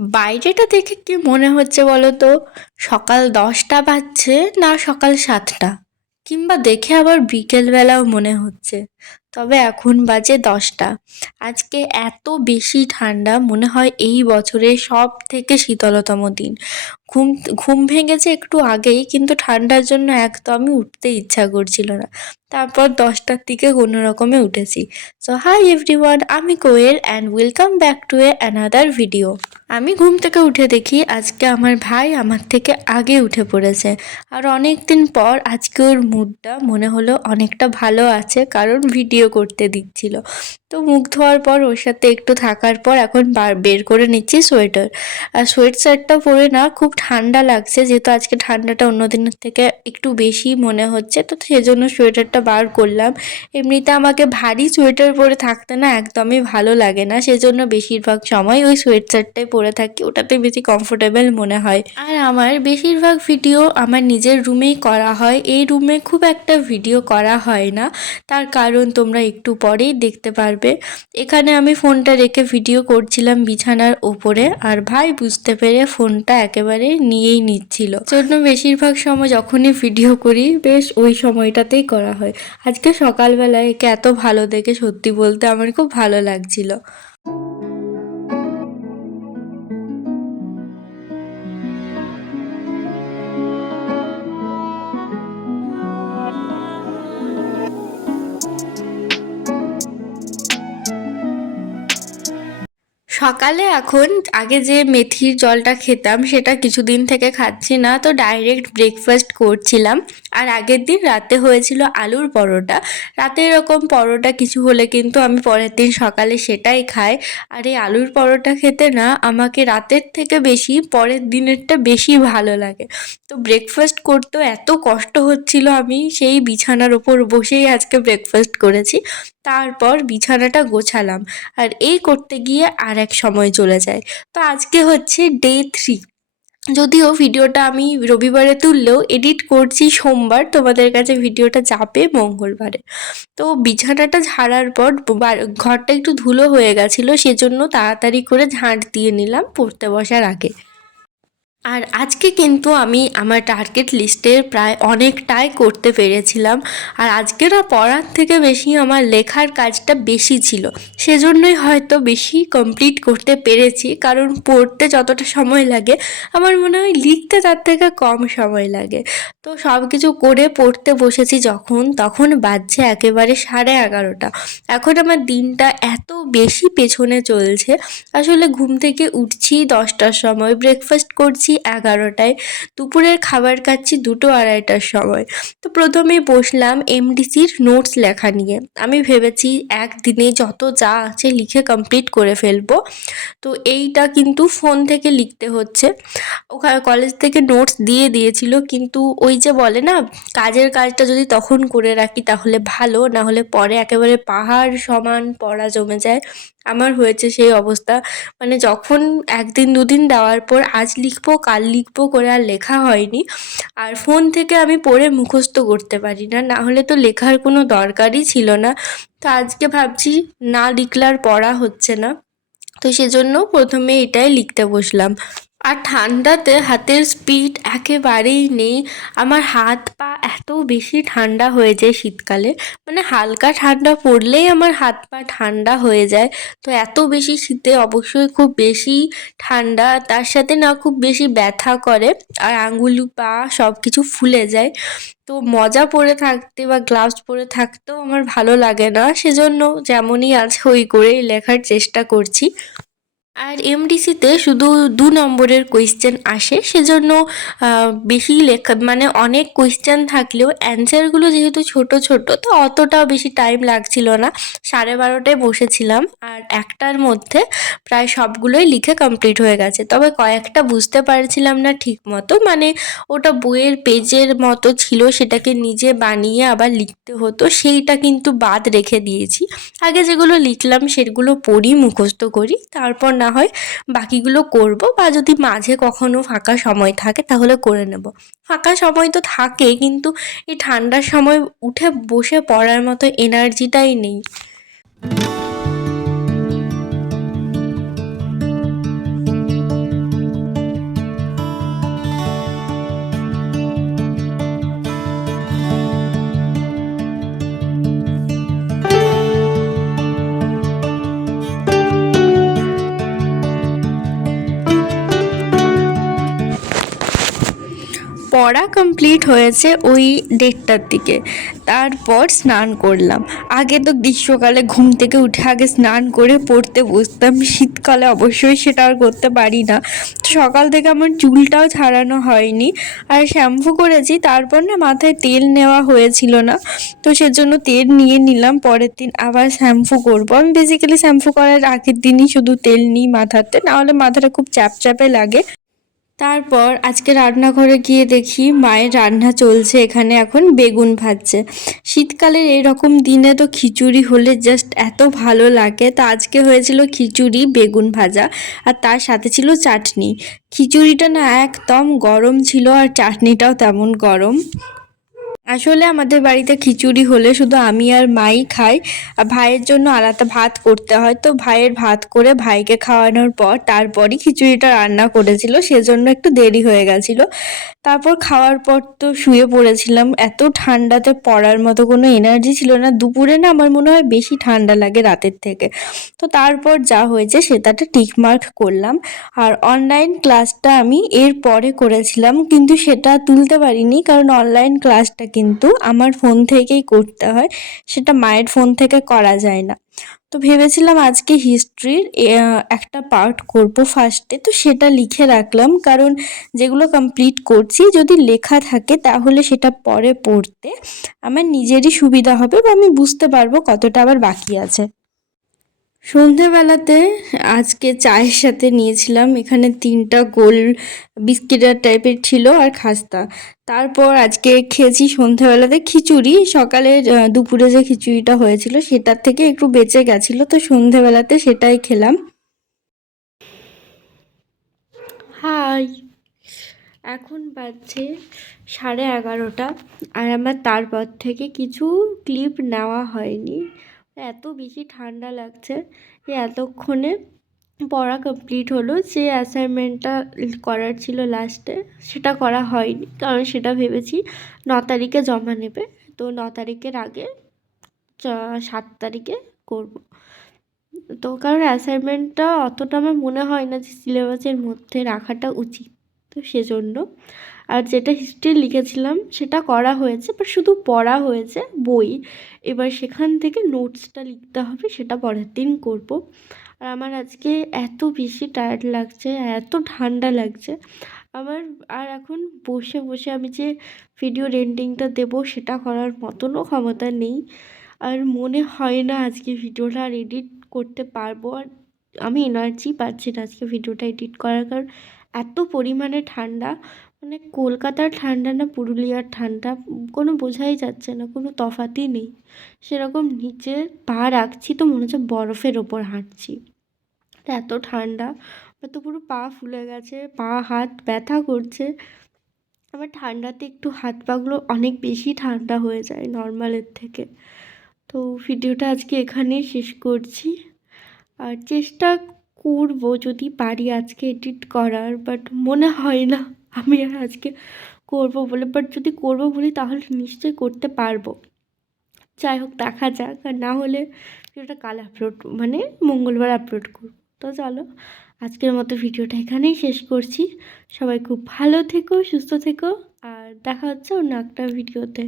বাইরেটা দেখে কি মনে হচ্ছে বলো তো? সকাল 10টা বাজছে না সকাল 7টা, কিংবা দেখে আবার বিকেলবেলাও মনে হচ্ছে। তবে এখন বাজে 10টা। আজকে এত বেশি ঠান্ডা, মনে হয় এই বছরের সব থেকে শীতলতম দিন। ঘুম ঘুম ভেঙেছে একটু আগেই, কিন্তু ঠান্ডার জন্য একদমই উঠতে ইচ্ছা করছিল না। তারপর 10টার দিকে কোনো রকমে উঠেছি। সো হাই এভরিওয়ান, আমি Koel and welcome back to another video. আমি ঘুম থেকে উঠে দেখি আজকে আমার ভাই আমার থেকে আগে উঠে পড়েছে। আর অনেক দিন পর আজকে ওর মুডটা মনে হলো অনেকটা ভালো আছে, কারণ ভিডিও করতে দিচ্ছিল। তো মুখ ধোয়ার পর ওর সাথে একটু থাকার পর এখন বের করে নিচ্ছি সোয়েটার। আর সোয়েট শার্টটা পরে না খুব ঠান্ডা লাগছে, যেহেতু আজকে ঠান্ডাটা অন্য দিনের থেকে একটু বেশি মনে হচ্ছে, তো সেজন্য সোয়েটারটা বার করলাম। এমনিতে আমাকে ভারী সোয়েটার পরে থাকতে না একদমই ভালো লাগে না, সেজন্য বেশিরভাগ সময় ওই সোয়েট শার্টটাই পরে থাকি, ওটাতে বেশি কমফোর্টেবল মনে হয়। আর আমার বেশিরভাগ ভিডিও আমার নিজের রুমেই করা হয়, এই রুমে খুব একটা ভিডিও করা হয় না। তার কারণ তোমরা একটু পরেই দেখতে পারবে। এখানে আমি ফোনটা রেখে ভিডিও করছিলাম বিছানার ওপরে, আর ভাই বুঝতে পেরে ফোনটা একেবারে নিয়েই নিচ্ছিল। জন্য বেশিরভাগ সময় যখনই ভিডিও করি বেশ ওই সময়টাতেই করা হয়। আজকে সকালবেলায় একে এত ভালো দেখে সত্যি বলতে আমার খুব ভালো লাগছিল। সকালে এখন আগে যে মেথির জলটা খেতাম সেটা কিছুদিন থেকে খাচ্ছি না, তো ডাইরেক্ট ব্রেকফাস্ট করছিলাম। আর আগের দিন রাতে হয়েছিল আলুর পরোটা। রাতে এরকম পরোটা কিছু হলে কিন্তু আমি পরের দিন সকালে সেটাই খাই। আর এই আলুর পরোটা খেতে না আমাকে রাতের থেকে বেশি পরের দিনেরটা বেশি ভালো লাগে। তো ব্রেকফাস্ট করতেও এত কষ্ট হচ্ছিল, আমি সেই বিছানার ওপর বসেই আজকে ব্রেকফাস্ট করেছি। তারপর বিছানাটা গোছালাম, আর এই করতে গিয়ে আর এক সময় চলে যায়। তো আজকে হচ্ছে ডে 3। যদিও ভিডিওটা আমি রবিবারে তুললেও এডিট করছি সোমবার, তোমাদের কাছে ভিডিওটা যাবে মঙ্গলবারে। তো বিছানাটা ঝাড়ার পর ঘরটা একটু ধুলো হয়ে গেছিলো, সেজন্য তাড়াতাড়ি করে ঝাঁট দিয়ে নিলাম পড়তে বসার আগে। আর আজকে কিন্তু আমি আমার টার্গেট লিস্টের প্রায় অনেকটাই করতে পেরেছিলাম। আর আজকে না পড়ার থেকে বেশি আমার লেখার কাজটা বেশি ছিল, সেজন্যই হয়তো বেশি কমপ্লিট করতে পেরেছি। কারণ পড়তে যতটা সময় লাগে আমার মনে হয় লিখতে তার থেকে কম সময় লাগে। তো সব কিছু করে পড়তে বসেছি যখন, তখন বাজছে একেবারে 11:30। এখন আমার দিনটা এত বেশি পেছনে চলছে। আসলে ঘুম থেকে উঠছি 10টার সময়, ব্রেকফাস্ট করছি 11টায়, দুপুরের খাবার খাচ্ছি 2-2:30টার সময়। তো প্রথমেই বসলাম এমডিসির নোটস লেখা নিয়ে। আমি ভেবেছি একদিনে যত যা আছে লিখে কমপ্লিট করে ফেলবো। তো এইটা কিন্তু ফোন থেকে লিখতে হচ্ছে। ওখানে কলেজ থেকে নোটস দিয়ে দিয়েছিল, কিন্তু ওই যে বলে না, কাজের কাজটা যদি তখন করে রাখি তাহলে ভালো, না হলে পরে একেবারে পাহাড় সমান পড়া জমে যায়। আমার হয়েছে সেই অবস্থা। মানে যখন 1 দিন 2 দিন দেওয়ার পর আজ লিখবো কাল লিখবো করে আর লেখা হয়নি। আর ফোন থেকে আমি পড়ে মুখস্থ করতে পারি না, না হলে তো লেখার কোনো দরকারই ছিল না। তো আজকে ভাবছি না লিখলে আর পড়া হচ্ছে না, তো সেজন্য প্রথমে এটাই লিখতে বসলাম। আর ঠান্ডাতে হাতের স্পিড একেবারেই নেই। আমার হাত পা এত বেশি ঠান্ডা হয়ে যায় শীতকালে, মানে হালকা ঠান্ডা পড়লেই আমার হাত পা ঠান্ডা হয়ে যায়। তো এত বেশি শীতে অবশ্যই খুব বেশি ঠান্ডা, তার সাথে না খুব বেশি ব্যথা করে, আর আঙুল পা সব কিছু ফুলে যায়। তো মজা পরে থাকতে বা গ্লাভস পরে থাকতেও আমার ভালো লাগে না, সেজন্য যেমনই আছে ওই করেই লেখার চেষ্টা করছি। আর এমডিসিতে শুধু 2 নম্বরের কোয়েশ্চেন আসে, সেজন্য বেশি লেখা মানে অনেক কোয়েশ্চেন থাকলেও অ্যান্সারগুলো যেহেতু ছোট ছোট, তো অতটাও বেশি টাইম লাগছিল না। 12:30টায় বসেছিলাম, আর 1টার মধ্যে প্রায় সবগুলোই লিখে কমপ্লিট হয়ে গেছে। তবে কয়েকটা বুঝতে পারছিলাম না ঠিক মতো, মানে ওটা বইয়ের পেজের মতো ছিল, সেটাকে নিজে বানিয়ে আবার লিখতে হতো, সেইটা কিন্তু বাদ রেখে দিয়েছি। আগে যেগুলো লিখলাম সেগুলো পড়ি মুখস্থ করি, তারপর না হয় বাকিগুলো করব, বা যদি মাঝে কখনো ফাঁকা সময় থাকে তাহলে করে নেব। ফাঁকা সময় তো থাকে, কিন্তু এই ঠান্ডার সময় উঠে বসে পড়ার মতো এনার্জিটাই নেই। পড়া কমপ্লিট হয়েছে ওই 1:30টার দিকে। তারপর স্নান করলাম। আগে তো গ্রীষ্মকালে ঘুম থেকে উঠে আগে স্নান করে পড়তে বসতাম, শীতকালে অবশ্যই সেটা আর করতে পারি না। সকাল থেকে আমার চুলটাও ছাড়ানো হয়নি, আর শ্যাম্পু করেছি, তারপর না মাথায় তেল নেওয়া হয়েছিল না, তো সেজন্য তেল নিয়ে নিলাম। পরের দিন আবার শ্যাম্পু করবো। আমি বেসিক্যালি শ্যাম্পু করার আগের দিনই শুধু তেল নিই মাথাতে, নাহলে মাথাটা খুব চ্যাপচ্যাপে লাগে। তারপর আজকে রান্নাঘরে গিয়ে দেখি মায়ের রান্না চলছে, এখানে এখন বেগুন ভাজছে। শীতকালের এরকম দিনে তো খিচুড়ি হলে জাস্ট এত ভালো লাগে। তো আজকে হয়েছিল খিচুড়ি, বেগুন ভাজা, আর তার সাথে ছিল চাটনি। খিচুড়িটা না একদম গরম ছিল, আর চাটনিটাও তেমন গরম। আসলে আমাদের বাড়িতে খিচুড়ি হলে শুধু আমি আর মাই খাই, আর ভাইয়ের জন্য আলাদা ভাত করতে হয়। তো ভাইয়ের ভাত করে ভাইকে খাওয়ানোর পর তারপরই খিচুড়িটা রান্না করেছিল, সেজন্য একটু দেরি হয়ে গেছিলো। তারপর খাওয়ার পর তো শুয়ে পড়েছিলাম। এত ঠান্ডাতে পড়ার মতো কোনো এনার্জি ছিল না। দুপুরে না আমার মনে হয় বেশি ঠান্ডা লাগে রাতের থেকে। তো তারপর যা হয়েছে সেটাতে টিকমার্ক করলাম। আর অনলাইন ক্লাসটা আমি এর পরে করেছিলাম, কিন্তু সেটা তুলতে পারিনি, কারণ অনলাইন ক্লাসটা কিন্তু আমার ফোন থেকেই করতে হয়, সেটা মায়ের ফোন থেকে করা যায় না। তো ভেবেছিলাম আজকে হিস্ট্রির একটা পার্ট করব ফার্স্টে, তো সেটা লিখে রাখলাম, কারণ যেগুলো কমপ্লিট করছি যদি লেখা থাকে তাহলে সেটা পরে পড়তে আমার নিজেরই সুবিধা হবে, বা আমি বুঝতে পারবো কতটা আবার বাকি আছে। সন্ধেবেলাতে আজকে চায়ের সাথে নিয়েছিলাম এখানে 3টা গোল বিস্কিটের টাইপের ছিল, আর খাস্তা। তারপর আজকে খেয়েছি সন্ধেবেলাতে খিচুড়ি। সকালের দুপুরে যে খিচুড়িটা হয়েছিল সেটার থেকে একটু বেঁচে গেছিলো, তো সন্ধেবেলাতে সেটাই খেলাম। হাই, এখন বাজছে 11:30, আর আমার তারপর থেকে কিছু ক্লিপ নেওয়া হয়নি। এত বেশি ঠান্ডা লাগছে যে এতক্ষণে পড়া কমপ্লিট হলো। যে অ্যাসাইনমেন্টটা করার ছিল লাস্টে সেটা করা হয়নি, কারণ সেটা ভেবেছি 9 তারিখে জমা নেবে। তো 9 তারিখের আগে 7 তারিখে করব। তো কারণ অ্যাসাইনমেন্টটা অতটা আমার মনে হয় না যে সিলেবাসের মধ্যে রাখাটা উচিত, তো সেজন্য। আর যেটা হিস্ট্রি লিখেছিলাম সেটা করা হয়েছে, বাট শুধু পড়া হয়েছে বই। এবার সেখান থেকে নোটসটা লিখতে হবে, সেটা পরের দিন করব। আর আমার আজকে এত বেশি টায়ার্ড লাগছে, এত ঠান্ডা লাগছে আমার। আর এখন বসে বসে আমি যে ভিডিও এডিটিংটা দেবো সেটা করার মতনও ক্ষমতা নেই। আর মনে হয় না আজকে ভিডিওটা আর এডিট করতে পারবো। আর আমি এনার্জি পাচ্ছি না আজকে ভিডিওটা এডিট করার, কারণ এত পরিমাণে ঠান্ডা। মানে কলকাতার ঠান্ডা না পুরুলিয়ার ঠান্ডা, কোনো বোঝাই যাচ্ছে না, কোনো তফাতই নেই। সেরকম নিচে পা রাখছি তো মনে হচ্ছে বরফের ওপর হাঁটছি, এত ঠান্ডা। আমার তো পুরো পা ফুলে গেছে, পা হাত ব্যথা করছে। আমার ঠান্ডাতে একটু হাত পাগুলো অনেক বেশি ঠান্ডা হয়ে যায় নর্মালের থেকে। তো ভিডিওটা আজকে এখানেই শেষ করছি, আর চেষ্টা করব যদি পারি আজকে এডিট করার, বাট মনে হয় না আমি আর আজকে করব বলে। বাট যদি করব বলি তাহলে নিশ্চয়ই করতে পারবো। যাই হোক, দেখা যাক। আর না হলে ভিডিওটা কাল আপলোড, মানে মঙ্গলবার আপলোড করব। তো চলো, আজকের মতো ভিডিওটা এখানেই শেষ করছি। সবাই খুব ভালো থেকো, সুস্থ থেকো, আর দেখা হচ্ছে অন্য একটা ভিডিওতে।